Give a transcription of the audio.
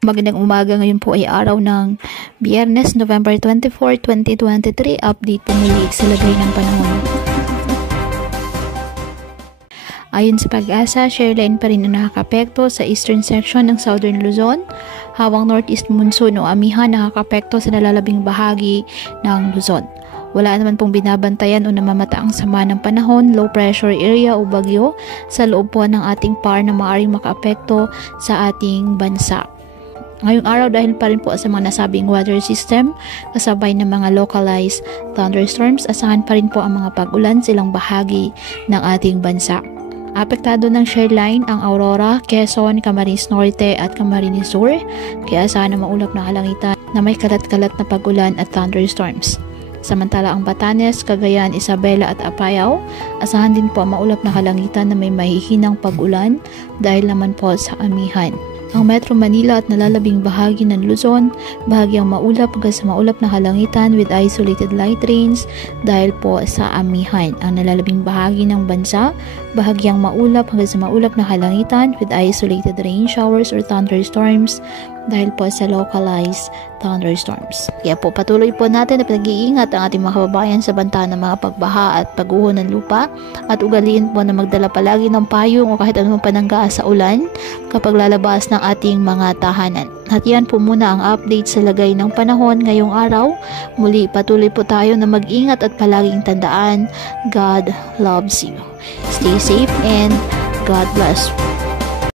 Magandang umaga, ngayon po ay araw ng Biyernes, November 24, 2023. Update po muli sa lagay ng panahon. Ayon sa Pag-asa, shoreline pa rin ang nakakapekto sa eastern section ng Southern Luzon, habang northeast monsoon o amihan nakakapekto sa nalalabing bahagi ng Luzon. Wala naman pong binabantayan o namamataang sama ng panahon, low pressure area o bagyo sa loob po ng ating PAR na maaaring makaapekto sa ating bansa. Ngayong araw, dahil pa rin po sa mga nasabing weather system, kasabay ng mga localized thunderstorms, asahan pa rin po ang mga pag-ulan sa ilang bahagi ng ating bansa. Apektado ng shoreline ang Aurora, Quezon, Camarines Norte at Camarines Sur, kaya asahan na maulap na kalangitan na may kalat-kalat na pag-ulan at thunderstorms. Samantala ang Batanes, Cagayan, Isabela at Apayao, asahan din po ang maulap na kalangitan na may mahihinang pag-ulan dahil naman po sa amihan. Ang Metro Manila at nalalabing bahagi ng Luzon, bahagyang maulap hanggang sa maulap na kalangitan with isolated light rains dahil po sa amihan. Ang nalalabing bahagi ng bansa, bahagyang maulap hanggang sa maulap na kalangitan with isolated rain showers or thunderstorms dahil po sa localized thunderstorms. Kaya po patuloy po natin na pinag-iingat ang ating mga kababayan sa banta ng mga pagbaha at pagguho ng lupa, at ugaliin po na magdala palagi ng payong o kahit anumang panangga sa ulan kapag lalabas ng ating mga tahanan. At yan po muna ang update sa lagay ng panahon ngayong araw. Muli patuloy po tayo na mag-ingat at palaging tandaan, God loves you. Stay safe and God bless.